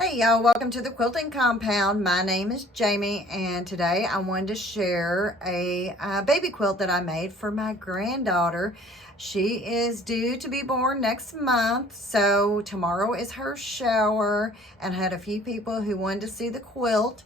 Hey y'all, welcome to the quilting compound. My name is Jamie and today I wanted to share a baby quilt that I made for my granddaughter. She is due to be born next month, so tomorrow is her shower, and I had a few people who wanted to see the quilt.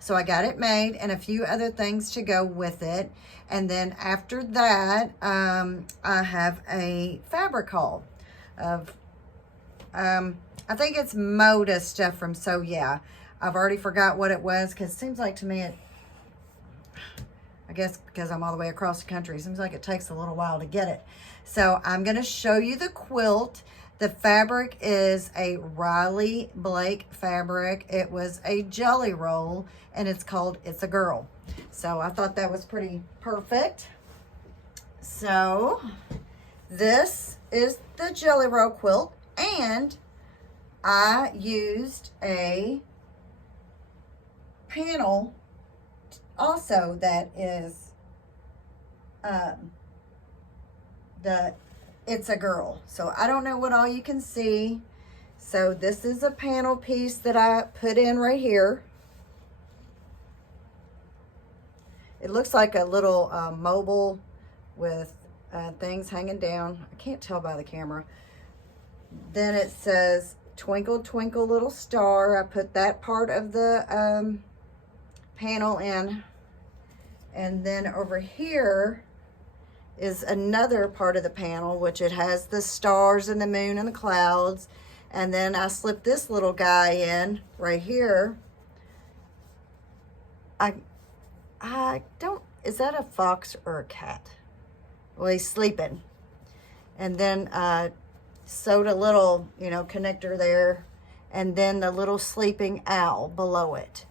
So I got it made and a few other things to go with it. And then after that, I have a fabric haul of I think it's Moda stuff from So Yeah. I've already forgot what it was because it seems like to me I guess because I'm all the way across the country, it seems like it takes a little while to get it. So I'm going to show you the quilt. The fabric is a Riley Blake fabric. It was a jelly roll and it's called It's a Girl. So I thought that was pretty perfect. So this is the jelly roll quilt, and I used a panel also that is the It's a Girl. So I don't know what all you can see. So this is a panel piece that I put in right here. It looks like a little mobile with things hanging down. I can't tell by the camera. Then it says Twinkle Twinkle Little Star. I put that part of the panel in. And then over here is another part of the panel, which it has the stars and the moon and the clouds. And then I slipped this little guy in right here. I don't, is that a fox or a cat? Well, he's sleeping. And then sewed a little, connector there, and then the little sleeping owl below it.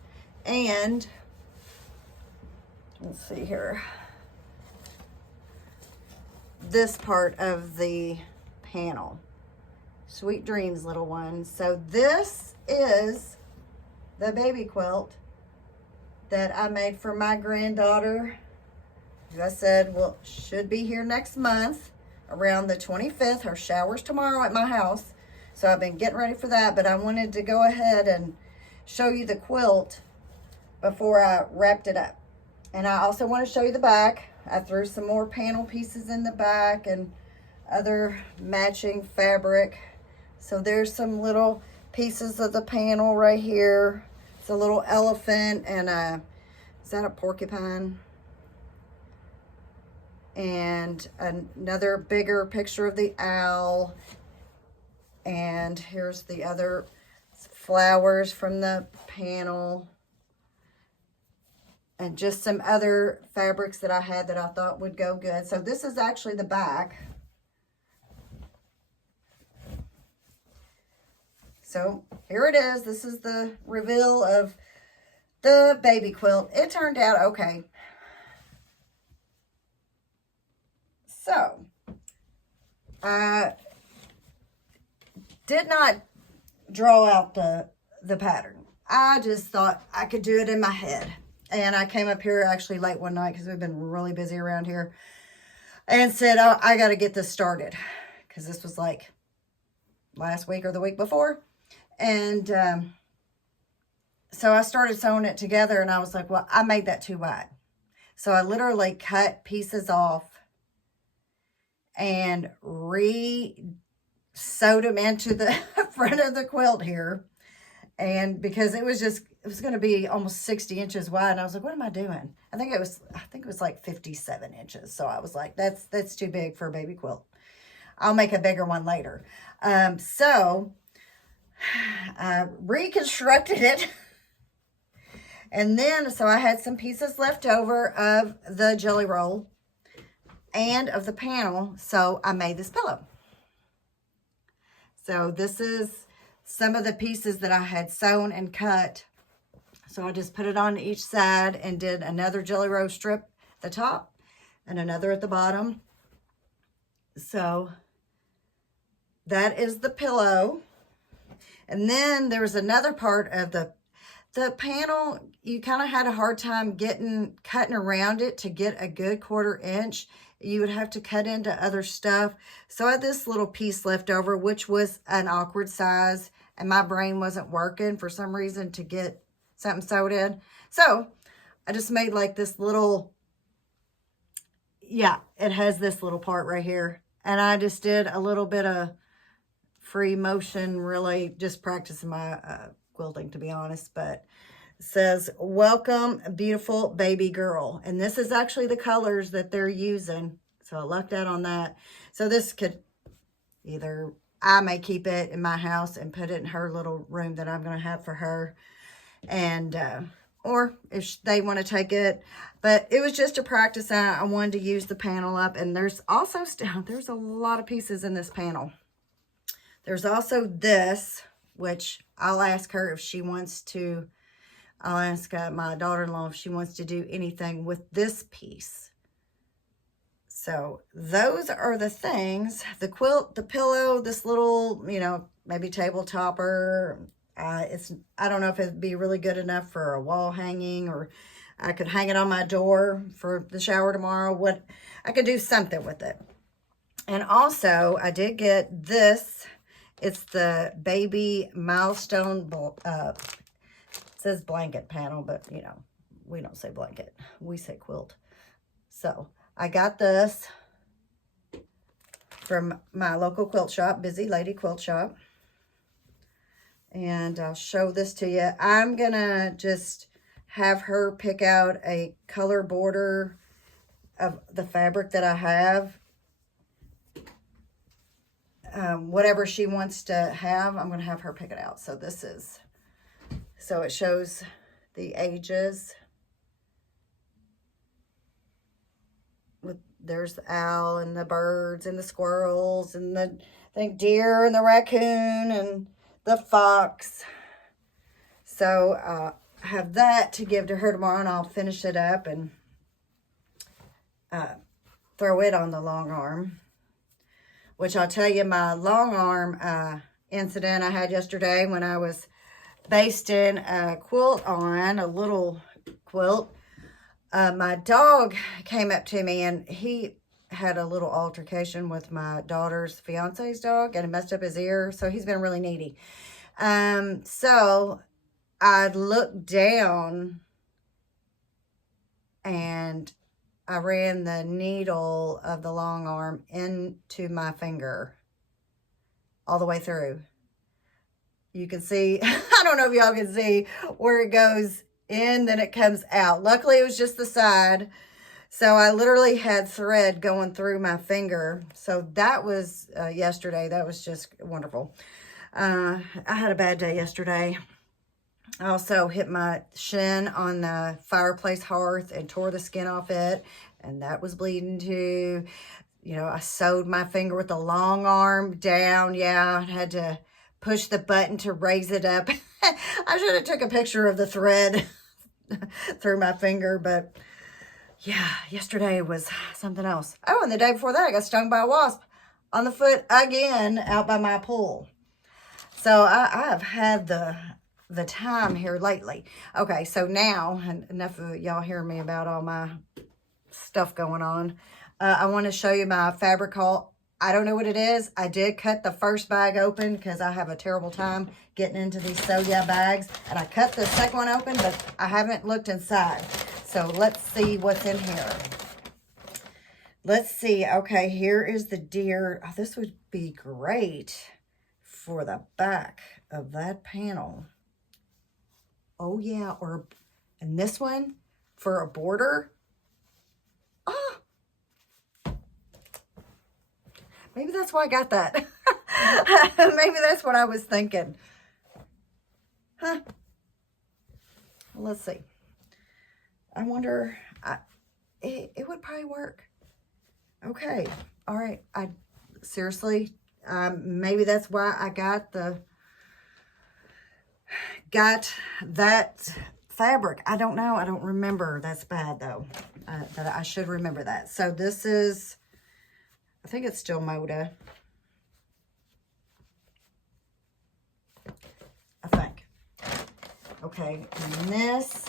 And let's see here, this part of the panel, Sweet Dreams, little one. So this is the baby quilt that I made for my granddaughter. As I said, well, should be here next month around the 25th. Her shower's tomorrow at my house, so I've been getting ready for that, but I wanted to go ahead and show you the quilt before I wrapped it up. And I also want to show you the back. I threw some more panel pieces in the back and other matching fabric. So there's some little pieces of the panel right here. It's a little elephant and is that a porcupine? And another bigger picture of the owl. And here's the other flowers from the panel. And just some other fabrics that I had that I thought would go good. So this is actually the back. So here it is. This is the reveal of the baby quilt. It turned out okay. So, I did not draw out the pattern. I just thought I could do it in my head. And I came up here actually late one night because we've been really busy around here. And said, oh, I got to get this started. Because this was like last week or the week before. And so I started sewing it together. And I was like, well, I made that too wide. So I literally cut pieces off and sewed them into the front of the quilt here. And because it was going to be almost 60 inches wide, and I was like, what am I doing? I think it was like 57 inches. So I was like, that's too big for a baby quilt. I'll make a bigger one later. So I reconstructed it. And then, so I had some pieces left over of the jelly roll and of the panel, so I made this pillow. So this is some of the pieces that I had sewn and cut. So I just put it on each side and did another jelly roll strip at the top and another at the bottom. So that is the pillow. And then there was another part of the panel. You kind of had a hard time cutting around it to get a good 1/4 inch. You would have to cut into other stuff. So I had this little piece left over, which was an awkward size. and my brain wasn't working for some reason to get something sewed in. So I just made like this little, yeah, it has this little part right here. And I just did a little bit of free motion, really just practicing my quilting, to be honest. But it says, welcome, beautiful baby girl. And this is actually the colors that they're using. So I lucked out on that. So this could either, I may keep it in my house and put it in her little room that I'm going to have for her. And, or if they want to take it. But it was just a practice. I wanted to use the panel up. And there's also, there's a lot of pieces in this panel. There's also this, which I'll ask her if she wants to, I'll ask my daughter-in-law if she wants to do anything with this piece. So those are the things. The quilt, the pillow, this little, you know, maybe table topper. I don't know if it'd be really good enough for a wall hanging, or I could hang it on my door for the shower tomorrow. I could do something with it. And also I did get this. It's the baby milestone, it says blanket panel, but you know, we don't say blanket, we say quilt. So I got this from my local quilt shop, Busy Lady Quilt Shop. And I'll show this to you. I'm gonna just have her pick out a color border of the fabric that I have. Whatever she wants to have, I'm going to have her pick it out. So this is, so it shows the ages. There's the owl and the birds and the squirrels and the, I think, deer and the raccoon and the fox. So I have that to give to her tomorrow, and I'll finish it up and throw it on the long arm. Which I'll tell you, my long arm incident I had yesterday when I was basting a quilt on, a little quilt. My dog came up to me, and he had a little altercation with my daughter's fiance's dog, and it messed up his ear. So he's been really needy. So I looked down, and I ran the needle of the long arm into my finger all the way through. You can see, I don't know if y'all can see where it goes in, then it comes out. Luckily, it was just the side. So I literally had thread going through my finger. So that was yesterday. That was just wonderful. I had a bad day yesterday. I also hit my shin on the fireplace hearth and tore the skin off it, and that was bleeding too. You know, I sewed my finger with the long arm down. Yeah, I had to push the button to raise it up. I should have took a picture of the thread through my finger, but yeah, yesterday was something else. Oh, and the day before that, I got stung by a wasp on the foot again out by my pool. So I have had the time here lately. Okay, so now, and enough of y'all hearing me about all my stuff going on, I want to show you my fabric haul. I don't know what it is. I did cut the first bag open because I have a terrible time getting into these So Yeah bags. And I cut the second one open, but I haven't looked inside. So let's see what's in here. Let's see. Okay, here is the deer. Oh, this would be great for the back of that panel. Oh yeah, and this one for a border. Oh, maybe that's why I got that. Maybe that's what I was thinking. Huh? Well, let's see. I wonder, it would probably work. Okay, all right. Seriously, maybe that's why I got that fabric. I don't know. I don't remember. That's bad though. But I should remember that. So this is, I think it's still Moda. I think. Okay, and this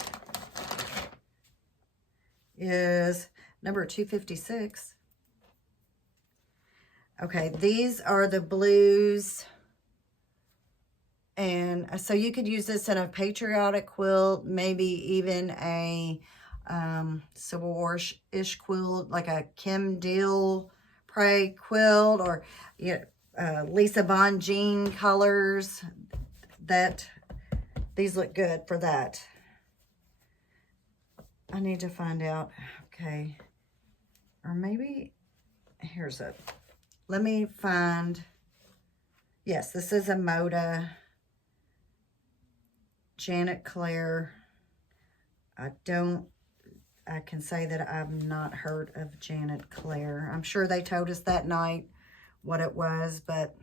is number 256. Okay, these are the blues And so you could use this in a patriotic quilt, maybe even a Civil War-ish quilt, like a Kim Deal Prey quilt, or Lisa Von Jean colors. These look good for that. I need to find out. Okay. Or maybe, let me find. Yes, this is a Moda Janet Claire. I can say that I've not heard of Janet Claire. I'm sure they told us that night what it was, but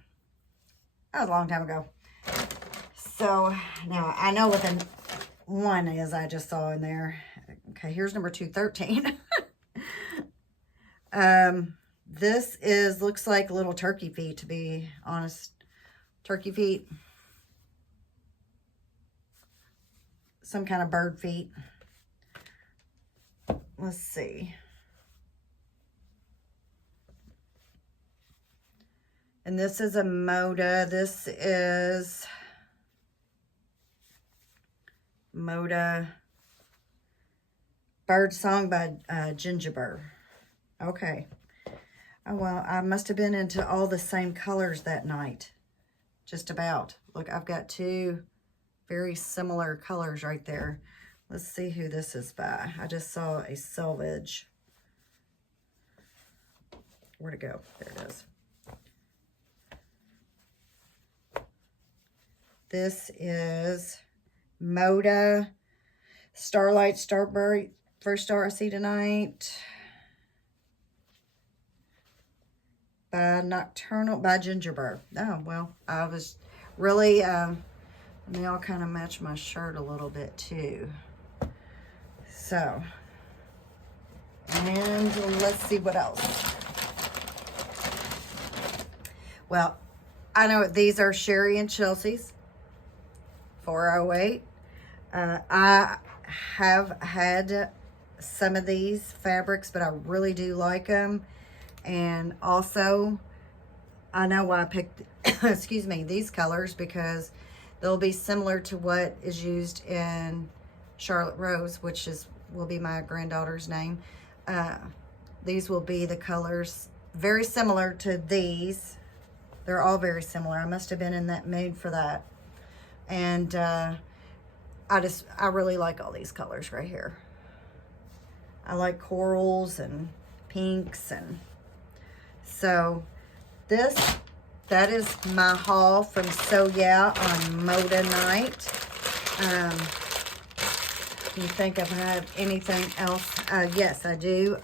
that was a long time ago. So now I know what the one is I just saw in there. Okay, here's number 213. This looks like little turkey feet, to be honest. Turkey feet. Some kind of bird feet. Let's see. And this is a Moda. This is Moda Bird Song by Gingerbread. Okay. Oh, well, I must have been into all the same colors that night. Just about. Look, I've got two very similar colors right there. Let's see who this is by. I just saw a selvage. Where'd it go? There it is. This is Moda Starlight Starberry. First Star I See Tonight. By Nocturnal by Gingerbread. Oh, well, I was really, and they all kind of match my shirt a little bit too. So, and let's see what else. Well, I know these are Sherry and Chelsea's 408. I have had some of these fabrics, but I really do like them. And also, I know why I picked, excuse me, these colors, because they'll be similar to what is used in Charlotte Rose, which will be my granddaughter's name. These will be the colors very similar to these. They're all very similar. I must have been in that mood for that. And I really like all these colors right here. I like corals and pinks, and so that is my haul from So Yeah on Moda night. You think I have anything else? Yes, I do.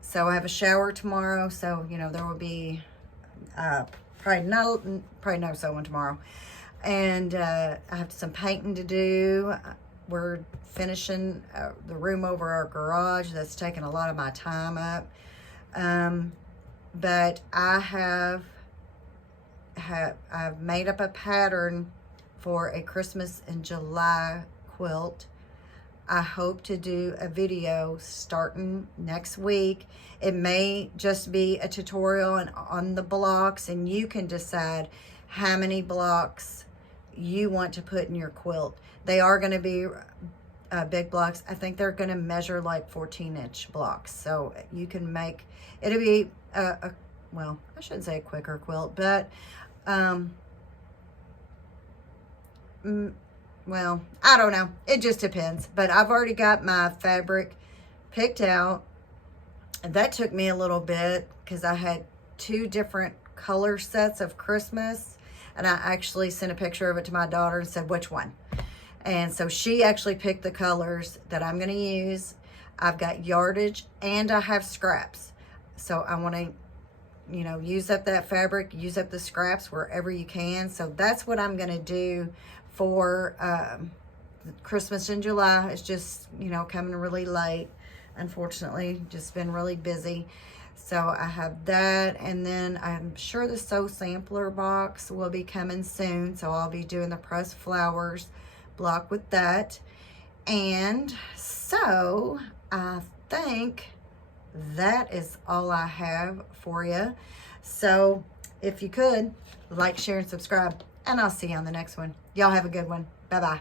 So I have a shower tomorrow, so there will be probably no sewing tomorrow, and I have some painting to do. We're finishing the room over our garage. That's taking a lot of my time up. But I've made up a pattern for a Christmas in July quilt. I hope to do a video starting next week. It may just be a tutorial on the blocks, and you can decide how many blocks you want to put in your quilt. They are going to be big blocks. I think they're going to measure like 14-inch blocks. So you can make, it'll be well, I shouldn't say a quicker quilt, but well, I don't know. It just depends. But I've already got my fabric picked out. And that took me a little bit because I had 2 different color sets of Christmas. And I actually sent a picture of it to my daughter and said, which one? And so she actually picked the colors that I'm going to use. I've got yardage and I have scraps. So I want to, use up that fabric, use up the scraps wherever you can. So that's what I'm going to do for Christmas in July. It's just, coming really late. Unfortunately, just been really busy. So I have that, and then I'm sure the Sew Sampler box will be coming soon. So I'll be doing the pressed flowers block with that. And so I think that is all I have for you. So if you could, like, share, and subscribe. and I'll see you on the next one. Y'all have a good one. Bye-bye.